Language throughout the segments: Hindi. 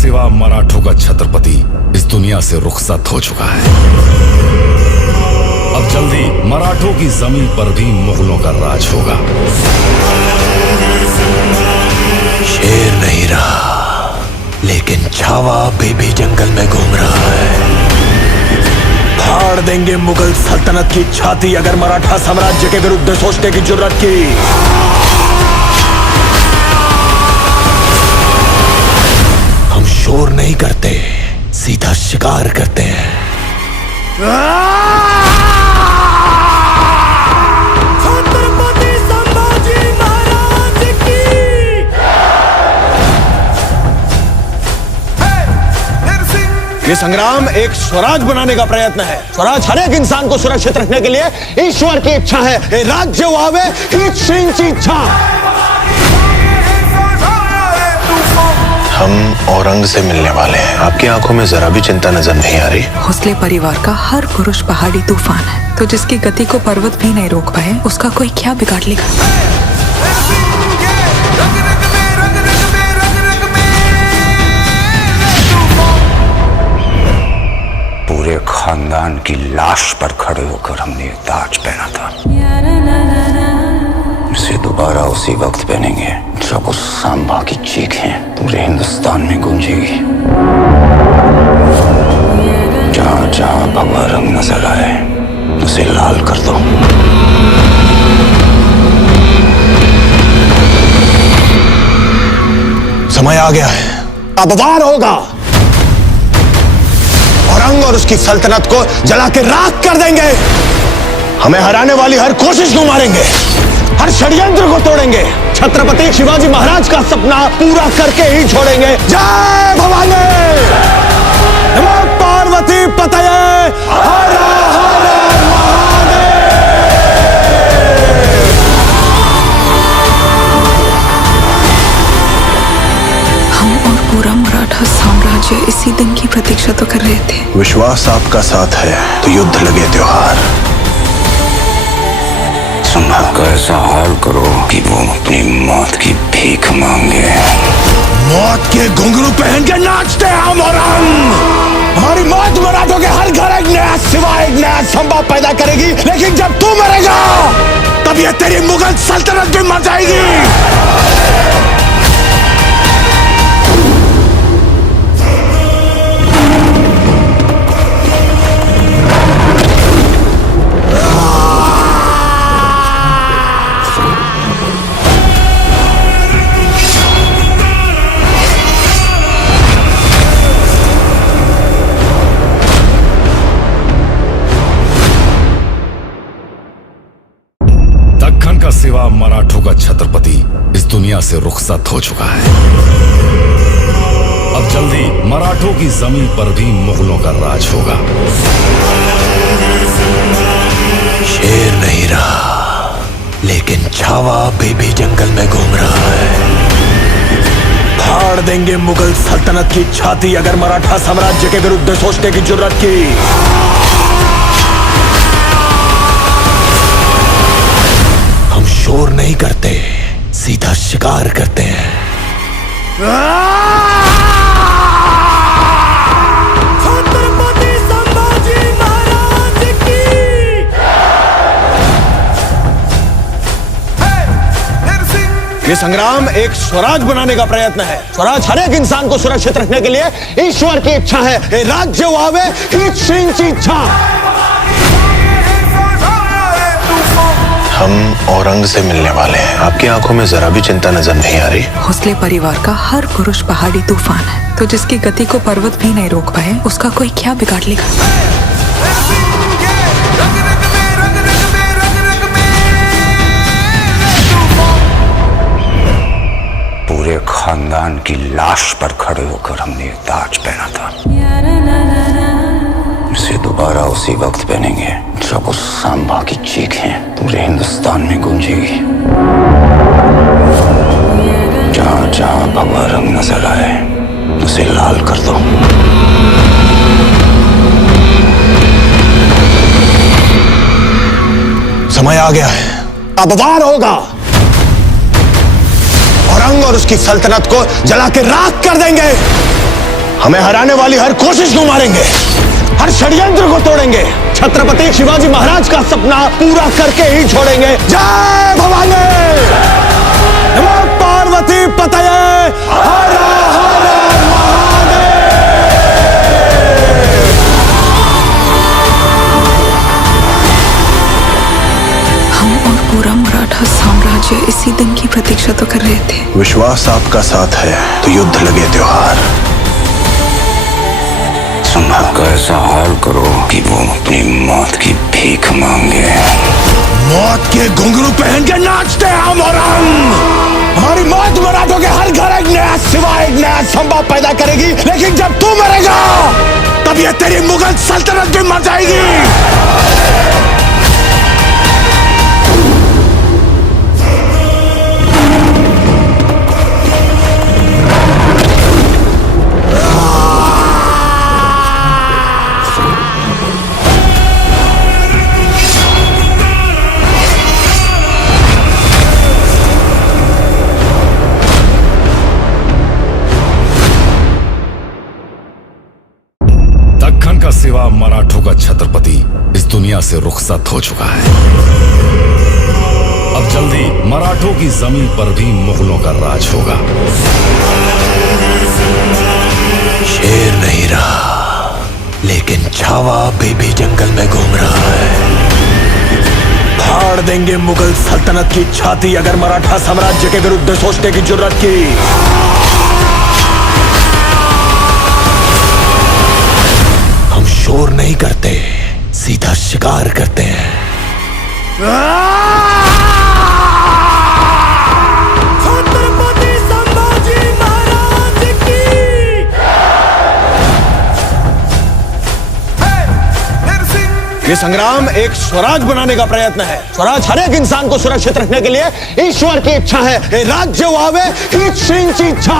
सिवा मराठों का छत्रपति इस दुनिया से रुखसत हो चुका है। अब जल्दी मराठों की जमीन पर भी मुगलों का राज होगा। शेर नहीं रहा, लेकिन छावा बेबी जंगल में घूम रहा है। फाड़ देंगे मुगल सल्तनत की छाती अगर मराठा साम्राज्य के विरुद्ध सोचने की जुर्रत की। हम शोर नहीं करते, सीधा शिकार करते हैं। छत्रपति संभाजी महाराज की। ये संग्राम एक स्वराज बनाने का प्रयत्न है। स्वराज हर एक इंसान को सुरक्षित रखने के लिए ईश्वर की इच्छा है। ये राज्य वावे हित श्रींची इच्छा। हम औरंग से मिलने वाले हैं। आपकी आंखों में जरा भी चिंता नजर नहीं आ रही। भोसले परिवार का हर पुरुष पहाड़ी तूफान है, तो जिसकी गति को पर्वत भी नहीं रोक पाए, उसका कोई क्या बिगाड़ लेगा। पूरे खानदान की लाश पर खड़े होकर हमने ये ताज पहना था। इसे दोबारा उसी वक्त पहनेंगे जब उस सांबा की चीखें पूरे हिंदुस्तान में गूंजेगी। जहां जहां भगवा रंग नजर आए उसे लाल कर दो। समय आ गया है, अब वार होगा। औरंग और उसकी सल्तनत को जला के राख कर देंगे। हमें हराने वाली हर कोशिश को मारेंगे, हर षड्यंत्र को तोड़ेंगे। छत्रपति शिवाजी महाराज का सपना पूरा करके ही छोड़ेंगे। जय भवानी, नमो पार्वती पतये, हर हर महादेव। हम और पूरा मराठा साम्राज्य इसी दिन की प्रतीक्षा तो कर रहे थे। विश्वास आपका साथ है तो युद्ध लगे त्योहार। संभल का ऐसा हाल करो कि वो अपनी मौत की भीख मांगे। मौत के घुंघरू पहन के नाचते हैं हम औरंग। हमारी मौत मराठों के हर घर एक नया सिवा, एक नया संभव पैदा करेगी। लेकिन जब तू मरेगा तब ये तेरी मुगल सल्तनत भी मर जाएगी। दक्खन का सिवा मराठों का छत्रपति इस दुनिया से रुखसत हो चुका है। अब जल्दी मराठों की जमीन पर भी मुगलों का राज होगा। शेर नहीं रहा, लेकिन छावा बेबी जंगल में घूम रहा है। फाड़ देंगे मुगल सल्तनत की छाती अगर मराठा साम्राज्य के विरुद्ध सोचने की जुर्रत की। हम शोर नहीं करते, सीधा शिकार करते हैं। छत्रपति संभाजी महाराज की। ये संग्राम एक स्वराज बनाने का प्रयत्न है। स्वराज हर एक इंसान को सुरक्षित रखने के लिए ईश्वर की इच्छा है। ये राज्य वावे हित श्रींची इच्छा। हम औरंग से मिलने वाले हैं। आपकी आंखों में जरा भी चिंता नजर नहीं आ रही। भोसले परिवार का हर पुरुष पहाड़ी तूफान है, तो जिसकी गति को पर्वत भी नहीं रोक पाए, उसका कोई क्या बिगाड़ लेगा। पूरे खानदान की लाश पर खड़े होकर हमने ये ताज पहना था। इसे दोबारा उसी वक्त पहनेंगे जब उस सांबा की चीखें पूरे हिंदुस्तान में गूंजेगी। जहां जहां भगवा रंग नजर आए उसे लाल कर दो। समय आ गया है, अब वार होगा। औरंग और उसकी सल्तनत को जला के राख कर देंगे। हमें हराने वाली हर कोशिश को मारेंगे, हर षड्यंत्र को तोड़ेंगे, छत्रपति शिवाजी महाराज का सपना पूरा करके ही छोड़ेंगे। जय भवानी, नमो पार्वती पतये, हर हर महादेव। हम और पूरा मराठा साम्राज्य इसी दिन की प्रतीक्षा तो कर रहे थे। विश्वास आपका साथ है तो युद्ध लगे त्योहार। संभल का ऐसा हाल करो कि वो अपनी मौत की भीख मांगे। मौत के घुंघरू पहन के नाचते हम और हमारी मौत मराठों के हर घर एक नया सिवा, एक नया संभव पैदा करेगी। लेकिन जब तू मरेगा तब ये तेरी मुगल सल्तनत भी मर जाएगी। दक्खन का सिवा मराठों का छत्रपति इस दुनिया से रुखसत हो चुका है। अब जल्दी मराठों की जमीन पर भी मुगलों का राज होगा। शेर नहीं रहा, लेकिन छावा बेबी जंगल में घूम रहा है। फाड़ देंगे मुगल सल्तनत की छाती अगर मराठा साम्राज्य के विरुद्ध सोचने की जुर्रत की। हम शोर नहीं करते, सीधा शिकार करते हैं। छत्रपति संभाजी महाराज की। ये संग्राम एक स्वराज बनाने का प्रयत्न है। स्वराज हर एक इंसान को सुरक्षित रखने के लिए ईश्वर की इच्छा है। ये राज्य वावे ही श्रींची इच्छा।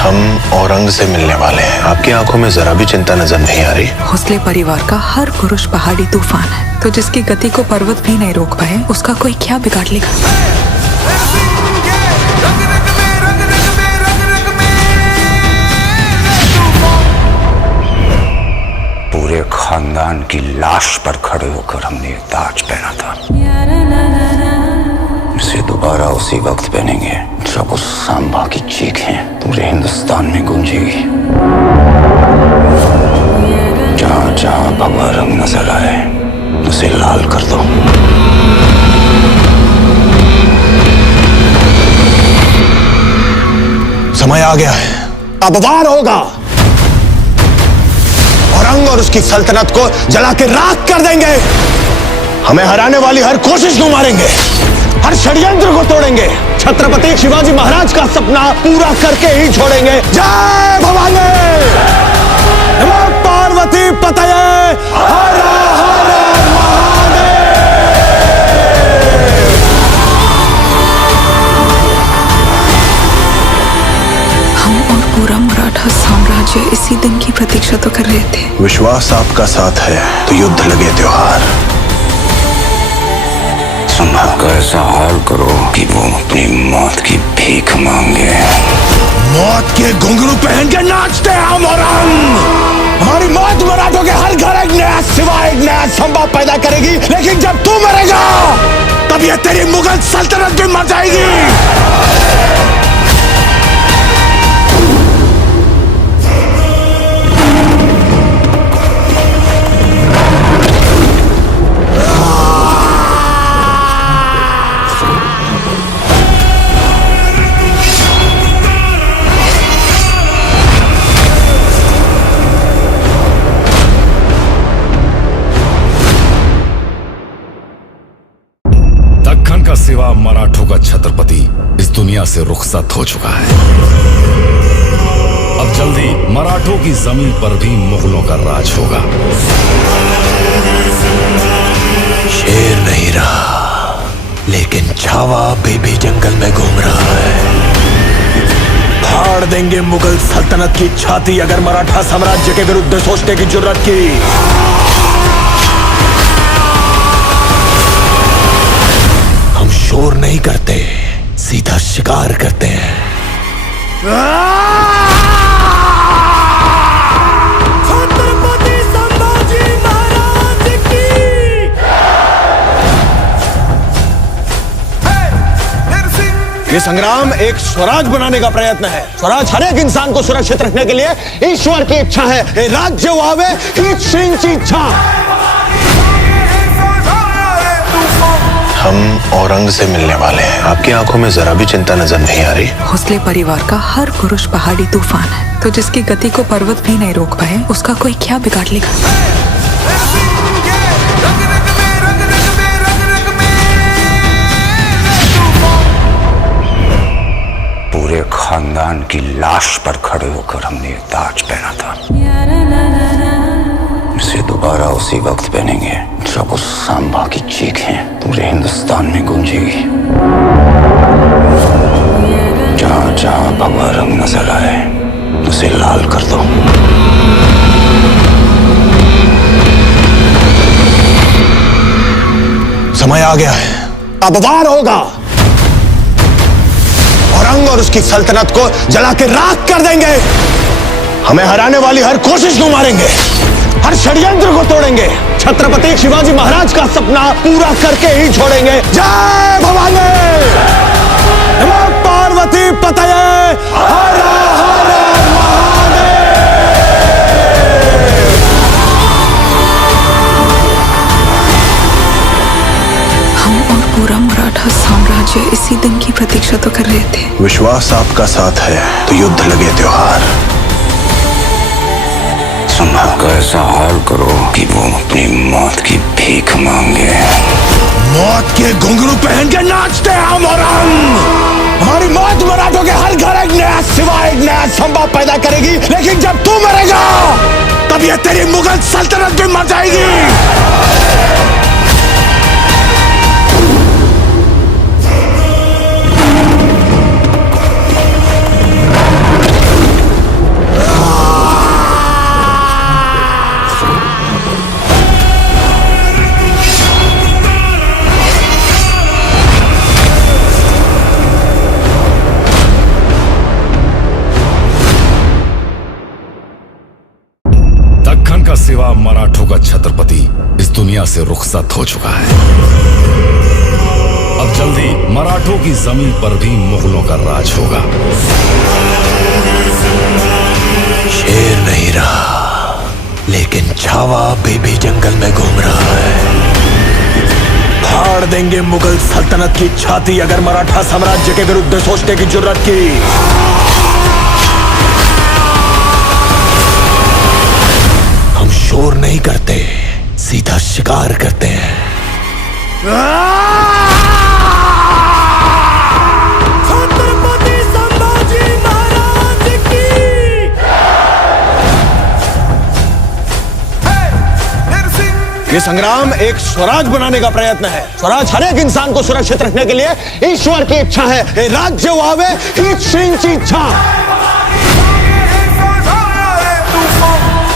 हम औरंग से मिलने वाले हैं। आपकी आंखों में जरा भी चिंता नजर नहीं आ रही। भोसले परिवार का हर पुरुष पहाड़ी तूफान है, तो जिसकी गति को पर्वत भी नहीं रोक पाए उसका कोई क्या बिगाड़ लेगा। पूरे खानदान की लाश पर खड़े होकर हमने ये ताज पहना था। इसे दोबारा उसी वक्त पहनेंगे जब उस सांबा की चीखें पूरे हिंदुस्तान में गूंजेगी। जहां जहां भगवा रंग नजर आए उसे लाल कर दो। समय आ गया है, अब वार होगा। औरंग और उसकी सल्तनत को जला के राख कर देंगे। हमें हराने वाली हर कोशिश को मारेंगे, हर षड्यंत्र को तोड़ेंगे, छत्रपति शिवाजी महाराज का सपना पूरा करके ही छोड़ेंगे। जय भवानी, नमो पार्वती पतये, हर हर महादेव। हम और पूरा मराठा साम्राज्य इसी दिन की प्रतीक्षा तो कर रहे थे। विश्वास आपका साथ है तो युद्ध लगे त्योहार। संभल का ऐसा हाल करो कि वो अपनी मौत की भीख मांगे। मौत के घुंघरू पहन के नाचते हम और हमारी मौत मराठों के हर घर एक नया सिवा, एक नया संभव पैदा करेगी। लेकिन जब तू मरेगा तब ये तेरी मुगल सल्तनत भी मर जाएगी। दक्खन का सिवा मराठों का छत्रपति इस दुनिया से रुखसत हो चुका है। अब जल्दी मराठों की जमीन पर भी मुगलों का राज होगा। शेर नहीं रहा, लेकिन छावा बेबी जंगल में घूम रहा है। फाड़ देंगे मुगल सल्तनत की छाती अगर मराठा साम्राज्य के विरुद्ध सोचने की जुर्रत की। हम शोर नहीं करते, सीधा शिकार करते हैं। छत्रपति संभाजी महाराज की। ये संग्राम एक स्वराज बनाने का प्रयत्न है। स्वराज हर एक इंसान को सुरक्षित रखने के लिए ईश्वर की इच्छा है। ये राज्य वावे हीच श्रींची इच्छा। हम औरंग से मिलने वाले हैं। आपकी आंखों में जरा भी चिंता नजर नहीं आ रही। भोसले परिवार का हर पुरुष पहाड़ी तूफान है, तो जिसकी गति को पर्वत भी नहीं रोक पाए उसका कोई क्या बिगाड़ लेगा। पूरे खानदान की लाश पर खड़े होकर हमने ये ताज पहना था। इसे दोबारा उसी वक्त पहनेंगे जब उस सांबा की चीखें पूरे हिंदुस्तान में गूंजेगी। जहां जहां भगवा रंग नजर आए उसे लाल कर दो। समय आ गया है, अब वार होगा। औरंग और उसकी सल्तनत को जला के राख कर देंगे। हमें हराने वाली हर कोशिश को मारेंगे, हर षड्यंत्र को तोड़ेंगे। छत्रपति शिवाजी महाराज का सपना पूरा करके ही छोड़ेंगे। जय भवानी, नमो पार्वती पतये, हर हर महादेव। हम और पूरा मराठा साम्राज्य इसी दिन की प्रतीक्षा तो कर रहे थे। विश्वास आपका साथ है तो युद्ध लगे त्योहार। संभल का ऐसा हाल करो कि वो अपनी मौत की भीख मांगे। मौत के घुंघरू पहन के नाचते हैं हम औरंग। हमारी मौत मराठों के हर घर एक नया सिवा, एक नया संभव पैदा करेगी। लेकिन जब तू मरेगा तब ये तेरी मुगल सल्तनत भी मर जाएगी। दक्खन का सिवा मराठों का छत्रपति इस दुनिया से रुखसत हो चुका है। अब जल्दी मराठों की जमीन पर भी मुगलों का राज होगा। शेर नहीं रहा, लेकिन छावा अभी भी जंगल में घूम रहा है। फाड़ देंगे मुगल सल्तनत की छाती अगर मराठा साम्राज्य के विरुद्ध सोचने की जुर्रत की। हम शोर नहीं करते, सीधा शिकार करते हैं। छत्रपति संभाजी महाराज की। ये संग्राम एक स्वराज बनाने का प्रयत्न है। स्वराज हर एक इंसान को सुरक्षित रखने के लिए ईश्वर की इच्छा है। ये राज्य वावे हीच श्रींची इच्छा।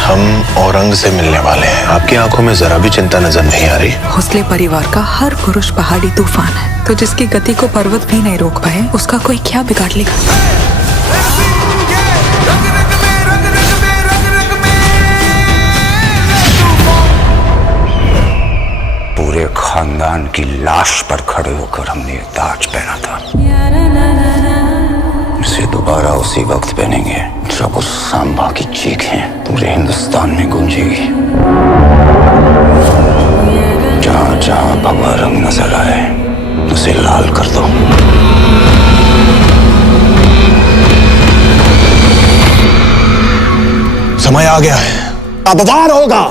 हम औरंग से मिलने वाले हैं। आपकी आंखों में जरा भी चिंता नजर नहीं आ रही। भोसले परिवार का हर पुरुष पहाड़ी तूफान है, तो जिसकी गति को पर्वत भी नहीं रोक पाए उसका कोई क्या बिगाड़ लेगा। पूरे खानदान की लाश पर खड़े होकर हमने ये ताज पहना था। इसे दोबारा उसी वक्त पहनेंगे जब उस सांबा की चीखें पूरे हिंदुस्तान में गूंजेगी। जहां जहां भगवा रंग नजर आए उसे लाल कर दो। समय आ गया है, अब वार होगा।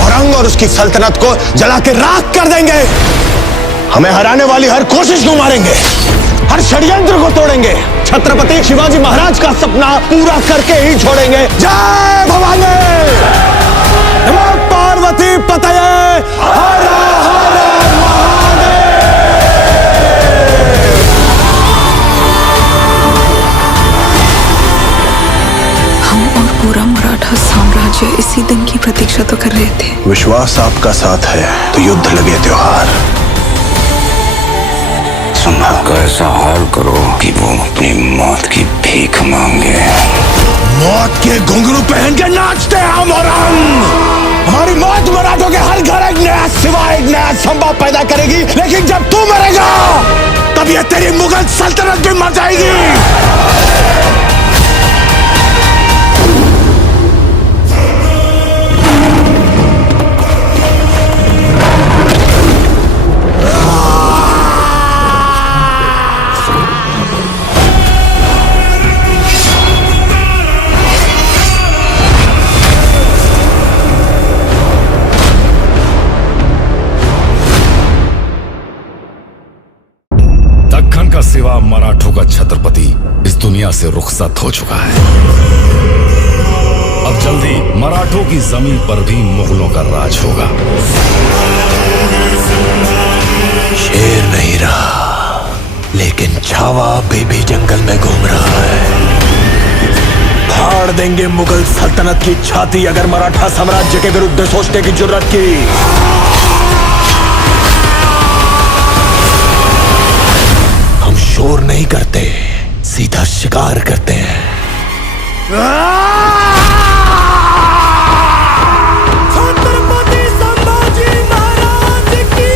औरंग और उसकी सल्तनत को जला के राख कर देंगे। हमें हराने वाली हर कोशिश को मारेंगे, हर षड्यंत्र को तोड़ेंगे। छत्रपति शिवाजी महाराज का सपना पूरा करके ही छोड़ेंगे। जय भवानी, नमो पार्वती पतये, हर हर महादेव। हम और पूरा मराठा साम्राज्य इसी दिन की प्रतीक्षा तो कर रहे थे। विश्वास आपका साथ है तो युद्ध लगे त्योहार। संभाल कर ऐसा हाल करो कि वो अपनी मौत की भीख मांगे। मौत के घुंघरू पहन के नाचते हैं हम और हम। हमारी मौत मराठों के हर घर एक नया सिवा, एक नया संभव पैदा करेगी। लेकिन जब तू मरेगा तब ये तेरी मुगल सल्तनत भी मर जाएगी। दक्खन का सिवा मराठों का छत्रपति इस दुनिया से रुखसत हो चुका है। अब जल्दी मराठों की जमीन पर भी मुगलों का राज होगा। शेर नहीं रहा, लेकिन छावा बेबी जंगल में घूम रहा है। फाड़ देंगे मुगल सल्तनत की छाती अगर मराठा साम्राज्य के विरुद्ध सोचने की जुर्रत की। हम शोर नहीं करते, सीधा शिकार करते हैं। छत्रपति संभाजी महाराज की।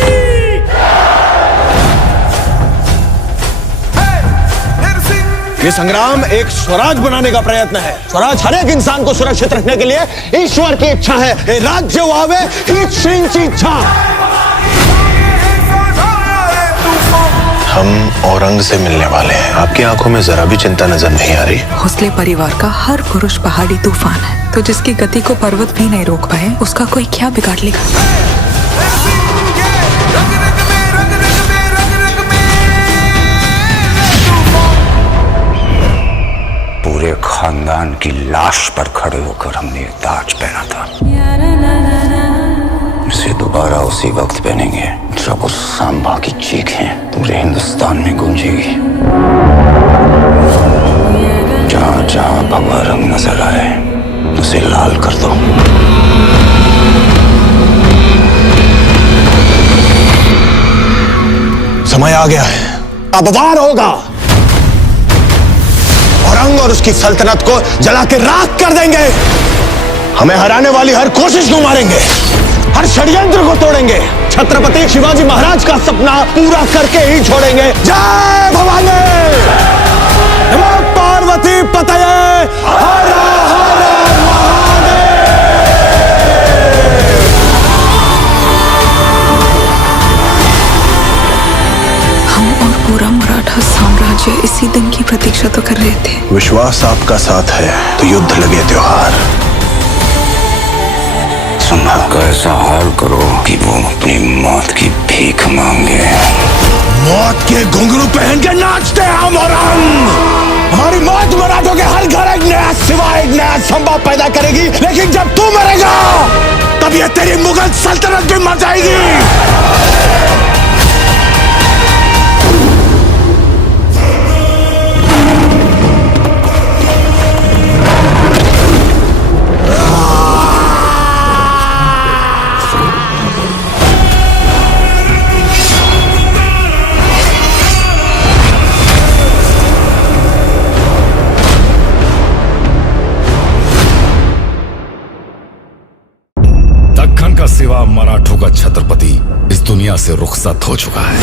ये संग्राम एक स्वराज बनाने का प्रयत्न है। स्वराज हर एक इंसान को सुरक्षित रखने के लिए ईश्वर की इच्छा है। ये राज्य वावे ही श्रींची इच्छा। हम औरंग से मिलने वाले हैं। आपकी आंखों में जरा भी चिंता नजर नहीं आ रही। भोसले परिवार का हर पुरुष पहाड़ी तूफान है, तो जिसकी गति को पर्वत भी नहीं रोक पाए उसका कोई क्या बिगाड़ लेगा। पूरे खानदान की लाश पर खड़े होकर हमने ये ताज पहना था। इसे दोबारा उसी वक्त पहनेंगे जब उस सांबा की चीखें पूरे हिंदुस्तान में गूंजेगी। जहां जहां भगवा रंग नजर आए उसे लाल कर दो। समय आ गया है, अब वार होगा। औरंग और उसकी सल्तनत को जला के राख कर देंगे। हमें हराने वाली हर कोशिश को मारेंगे, हर षड्यंत्र को तोड़ेंगे। छत्रपति शिवाजी महाराज का सपना पूरा करके ही छोड़ेंगे। जय भवानी, नमो पार्वती पतये, हर हर महादेव। हम और पूरा मराठा साम्राज्य इसी दिन की प्रतीक्षा तो कर रहे थे। विश्वास आपका साथ है तो युद्ध लगे त्योहार। संभाल कर ऐसा हाल करो कि वो अपनी मौत की भीख मांगे। मौत के घुंघरू पहन के नाचते हैं हम और हम। हमारी मौत मराठों के हर घर एक नया सिवा, एक नया संभव पैदा करेगी। लेकिन जब तू मरेगा तब ये तेरी मुगल सल्तनत भी मर जाएगी। दक्खन का सिवा मराठों का छत्रपति इस दुनिया से रुखसत हो चुका है।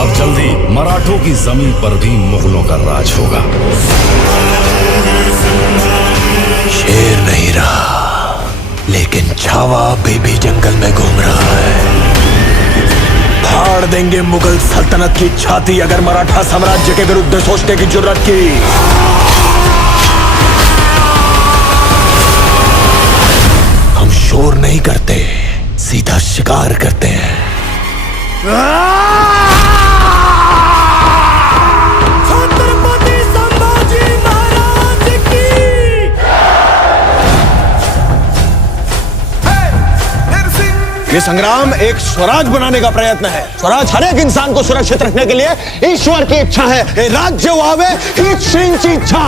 अब जल्दी मराठों की जमीन पर भी मुगलों का राज होगा। शेर नहीं रहा, लेकिन छावा बेबी जंगल में घूम रहा है। फाड़ देंगे मुगल सल्तनत की छाती अगर मराठा साम्राज्य के विरुद्ध सोचने की जुर्रत की। हम शोर नहीं करते, सीधा शिकार करते हैं। छत्रपति संभाजी महाराज की। ये संग्राम एक स्वराज बनाने का प्रयत्न है। स्वराज हर एक इंसान को सुरक्षित रखने के लिए ईश्वर की इच्छा है। ये राज्य वावे ही श्रींची इच्छा।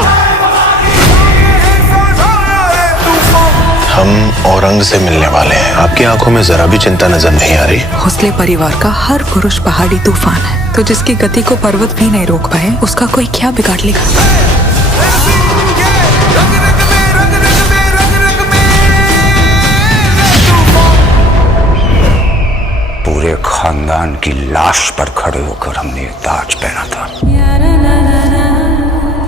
हम औरंग से मिलने वाले हैं। आपकी आंखों में जरा भी चिंता नजर नहीं आ रही। भोसले परिवार का हर पुरुष पहाड़ी तूफान है, तो जिसकी गति को पर्वत भी नहीं रोक पाए, उसका कोई क्या बिगाड़ लेगा। पूरे खानदान की लाश पर खड़े होकर हमने ये ताज पहना था।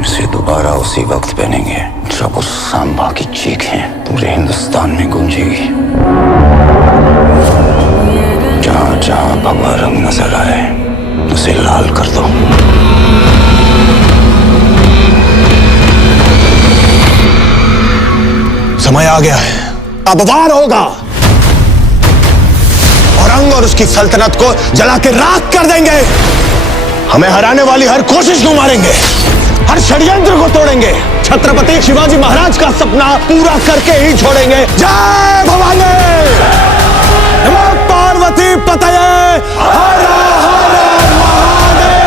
इसे दोबारा उसी वक्त पहनेंगे जब उस सांबा की चीखें पूरे हिंदुस्तान में गूंजेगी। जहां जहां भगवा रंग नजर आए उसे लाल कर दो। समय आ गया है, अब वार होगा। औरंग और उसकी सल्तनत को जला के राख कर देंगे। हमें हराने वाली हर कोशिश को मारेंगे, हर षड्यंत्र को तोड़ेंगे। छत्रपति शिवाजी महाराज का सपना पूरा करके ही छोड़ेंगे। जय भवानी, नमो पार्वती पतये, हर हर महादेव।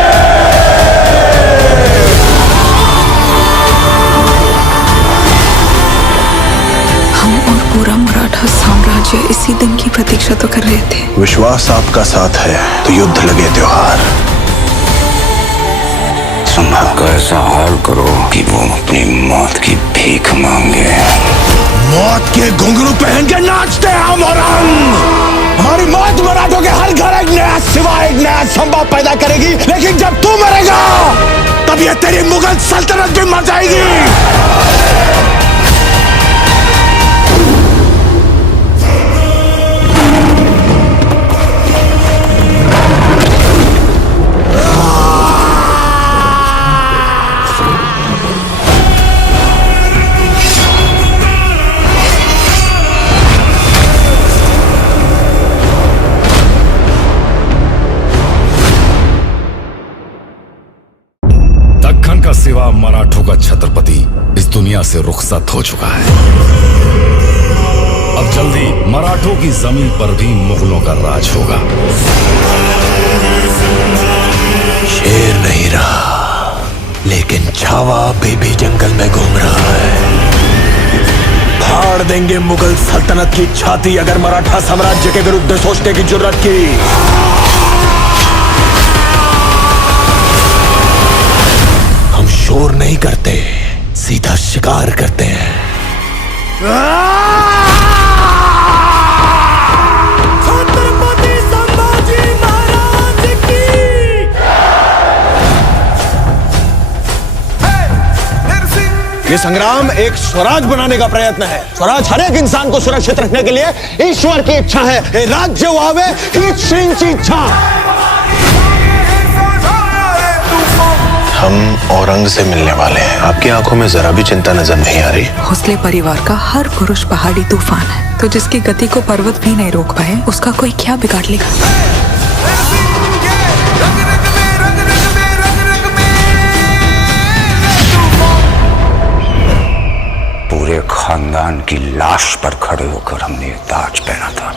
हम और पूरा मराठा साम्राज्य इसी दिन की प्रतीक्षा तो कर रहे थे। विश्वास आपका साथ है तो युद्ध लगे त्योहार। संभा का ऐसा हाल करो कि वो अपनी मौत की भीख मांगे। मौत के घुंघरू पहन के नाचते हैं हम औरंग। हमारी मौत मराठों के हर घर एक नया सिवा, एक नया संभव पैदा करेगी। लेकिन जब तू मरेगा तब ये तेरी मुगल सल्तनत भी मर जाएगी। दक्खन का सिवा मराठों का छत्रपति इस दुनिया से रुखसत हो चुका है। अब जल्दी मराठों की जमीन पर भी मुगलों का राज होगा। शेर नहीं रहा, लेकिन छावा अभी भी जंगल में घूम रहा है। फाड़ देंगे मुगल सल्तनत की छाती अगर मराठा साम्राज्य के विरुद्ध सोचने की जुर्रत की। हम शोर नहीं करते, सीधा शिकार करते हैं। छत्रपति संभाजी महाराज की। ये संग्राम एक स्वराज बनाने का प्रयत्न है। स्वराज हर एक इंसान को सुरक्षित रखने के लिए ईश्वर की इच्छा है। ये राज्य वावे हीच श्रींची इच्छा। हम औरंग से मिलने वाले हैं। आपकी आंखों में जरा भी चिंता नजर नहीं आ रही। भोसले परिवार का हर पुरुष पहाड़ी तूफान है, तो जिसकी गति को पर्वत भी नहीं रोक पाए, उसका कोई क्या बिगाड़ लेगा। पूरे खानदान की लाश पर खड़े होकर हमने ये ताज पहना था।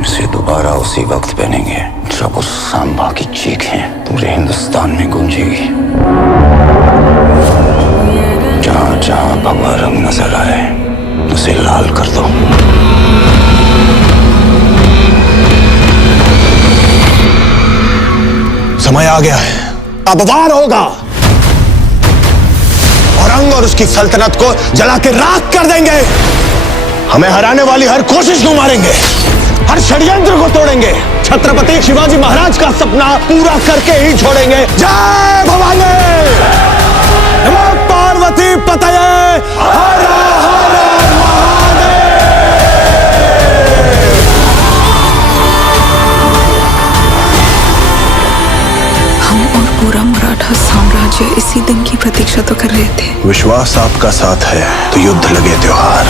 इसे दोबारा उसी वक्त पहनेंगे जब उस सांबा की चीखें पूरे हिंदुस्तान में गूंजेगी। जहां जहां भगवा रंग नजर आए उसे लाल कर दो। समय आ गया है, अब वार होगा। औरंग और उसकी सल्तनत को जला के राख कर देंगे। हमें हराने वाली हर कोशिश को मारेंगे, हर षड्यंत्र को तोड़ेंगे। छत्रपति शिवाजी महाराज का सपना पूरा करके ही छोड़ेंगे। जय भवानी, नमो पार्वती पतये, हर हर महादेव। हम और पूरा मराठा साम्राज्य इसी दिन की प्रतीक्षा तो कर रहे थे। विश्वास आपका साथ है तो युद्ध लगे त्योहार।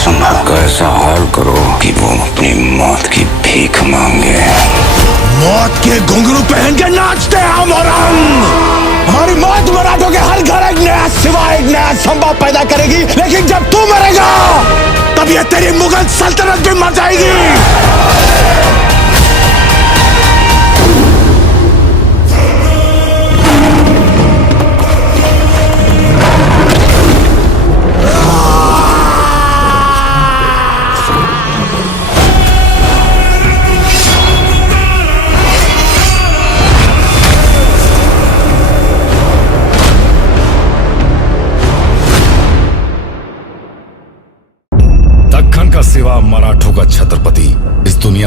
संभा का ऐसा हाल करो कि वो अपनी मौत की भीख मांगे। मौत के घुंघरू पहन के नाचते हैं हम औरंग। हमारी मौत मराठों के हर घर एक नया सिवा, एक नया संभव पैदा करेगी। लेकिन जब तू मरेगा तब ये तेरी मुगल सल्तनत भी मर जाएगी।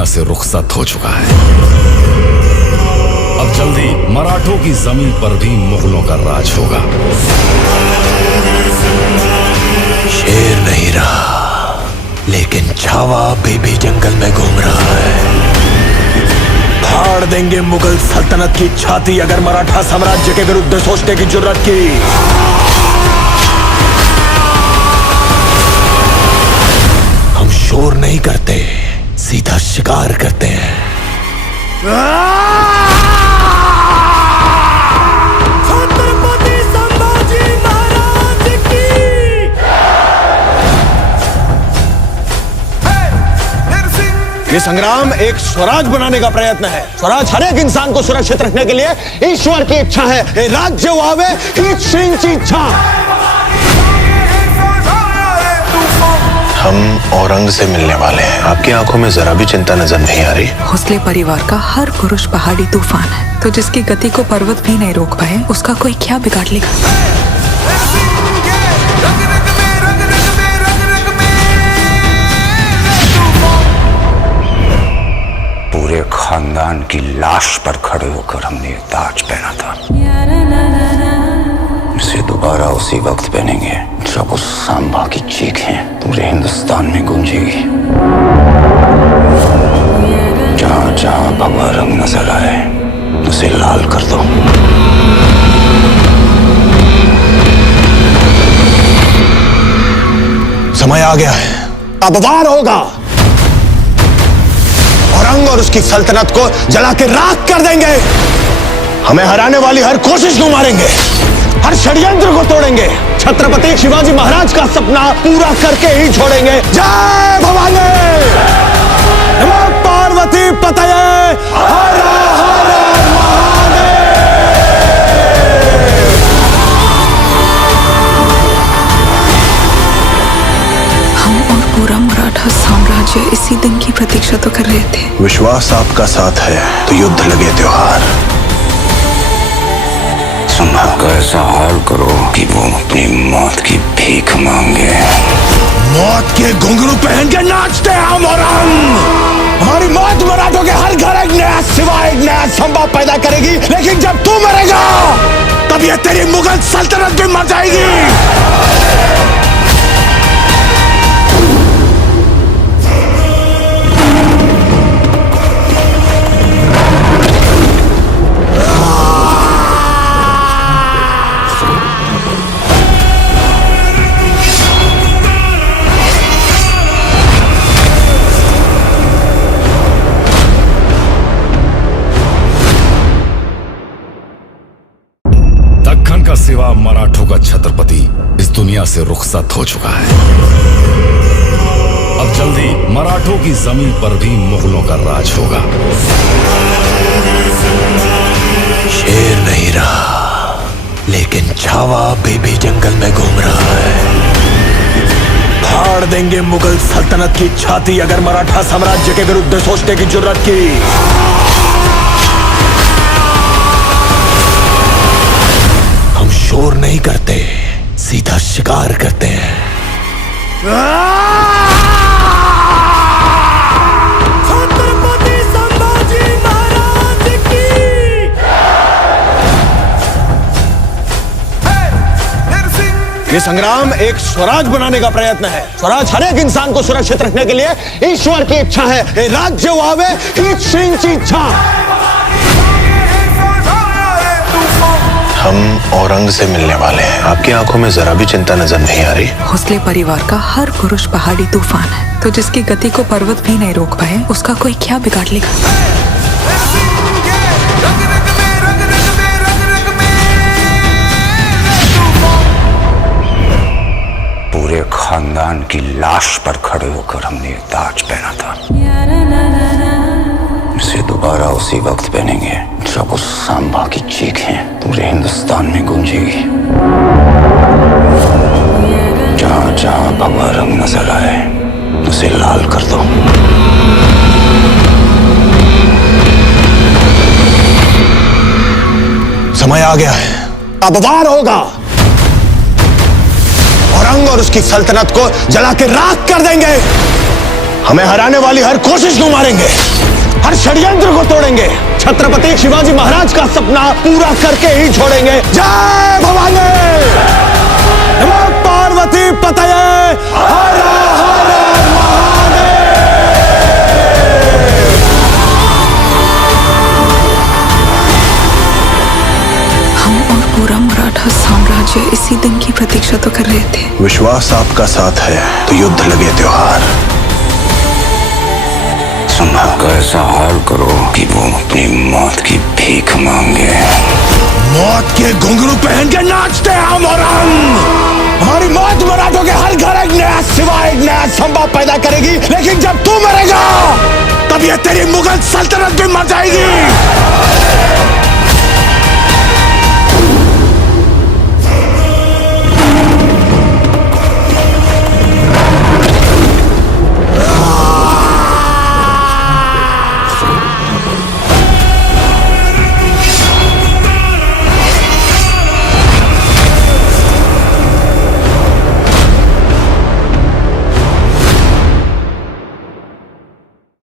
दुनिया से रुखसत हो चुका है। अब जल्दी मराठों की जमीन पर भी मुगलों का राज होगा। शेर नहीं रहा, लेकिन छावा बेबी जंगल में घूम रहा है। फाड़ देंगे मुगल सल्तनत की छाती अगर मराठा साम्राज्य के विरुद्ध सोचने की जुर्रत की। हम शोर नहीं करते, सीधा शिकार करते हैं। छत्रपति संभाजी महाराज की। ये संग्राम एक स्वराज बनाने का प्रयत्न है। स्वराज हर एक इंसान को सुरक्षित रखने के लिए ईश्वर की इच्छा है। ये राज्य वावे ईश्वरीची इच्छा। हम औरंग से मिलने वाले हैं। आपकी आंखों में जरा भी चिंता नजर नहीं आ रही। भोसले परिवार का हर पुरुष पहाड़ी तूफान है, तो जिसकी गति को पर्वत भी नहीं रोक पाए, उसका कोई क्या बिगाड़ लेगा। पूरे खानदान की लाश पर खड़े होकर हमने ये ताज पहना था। इसे दोबारा उसी वक्त पहनेंगे जब उस सांबा की चीखें पूरे हिंदुस्तान में गूंजेगी। जहां जहां भगवा रंग नजर आए उसे लाल कर दो। समय आ गया है, अब वार होगा। औरंग और उसकी सल्तनत को जला के राख कर देंगे। हमें हराने वाली हर कोशिश को मारेंगे, हर षड्यंत्र को तोड़ेंगे। छत्रपति शिवाजी महाराज का सपना पूरा करके ही छोड़ेंगे। जय भवानी, नमो पार्वती पतये, हर हर महादेव। हम और पूरा मराठा साम्राज्य इसी दिन की प्रतीक्षा तो कर रहे थे। विश्वास आपका साथ है तो युद्ध लगे त्योहार। संभा का ऐसा हाल करो कि वो अपनी मौत की भीख मांगे। मौत के घुंघरू पहन के नाचते हैं हम औरंग। हमारी मौत मराठों के हर घर एक नया सिवा, एक नया संभव पैदा करेगी। लेकिन जब तू मरेगा तब ये तेरी मुगल सल्तनत भी मर जाएगी। दक्खन का सिवा मराठों का छत्रपति इस दुनिया से रुखसत हो चुका है। अब जल्दी मराठों की जमीन पर भी मुगलों का राज होगा। शेर नहीं रहा, लेकिन छावा बेबी जंगल में घूम रहा है। फाड़ देंगे मुगल सल्तनत की छाती अगर मराठा साम्राज्य के विरुद्ध सोचने की जुर्रत की। हम शोर नहीं करते, सीधा शिकार करते हैं। छत्रपति संभाजी महाराज की। ये संग्राम एक स्वराज बनाने का प्रयत्न है। स्वराज हर एक इंसान को सुरक्षित रखने के लिए ईश्वर की इच्छा है। ये राज्य वावे ईश्वरीची इच्छा। हम औरंग से मिलने वाले हैं। आपकी आंखों में जरा भी चिंता नजर नहीं आ रही। भोसले परिवार का हर पुरुष पहाड़ी तूफान है, तो जिसकी गति को पर्वत भी नहीं रोक पाए, उसका कोई क्या बिगाड़ लेगा। पूरे खानदान की लाश पर खड़े होकर हमने ये ताज पहना था। इसे दोबारा उसी वक्त पहनेंगे जब उस सांबा की चीखें पूरे हिंदुस्तान में गूंजेगी। जहां जहां भगवा रंग नजर आए उसे लाल कर दो। समय आ गया है, अब वार होगा। औरंग और उसकी सल्तनत को जला के राख कर देंगे। हमें हराने वाली हर कोशिश को मारेंगे, हर षड्यंत्र को तोड़ेंगे, छत्रपति शिवाजी महाराज का सपना पूरा करके ही छोड़ेंगे। जय भवानी, नमो पार्वती पतये, हर हर महादेव। हम और पूरा मराठा साम्राज्य इसी दिन की प्रतीक्षा तो कर रहे थे। विश्वास आपका साथ है तो युद्ध लगे त्योहार। सुना, ऐसा हाल करो कि वो अपनी मौत की भीख मांगे। मौत के घुंघरू पहन के नाचते हम और हमारी मौत मराठों के हर घर एक नया सिवा, एक नया संभव पैदा करेगी। लेकिन जब तू मरेगा तब ये तेरी मुगल सल्तनत भी मर जाएगी।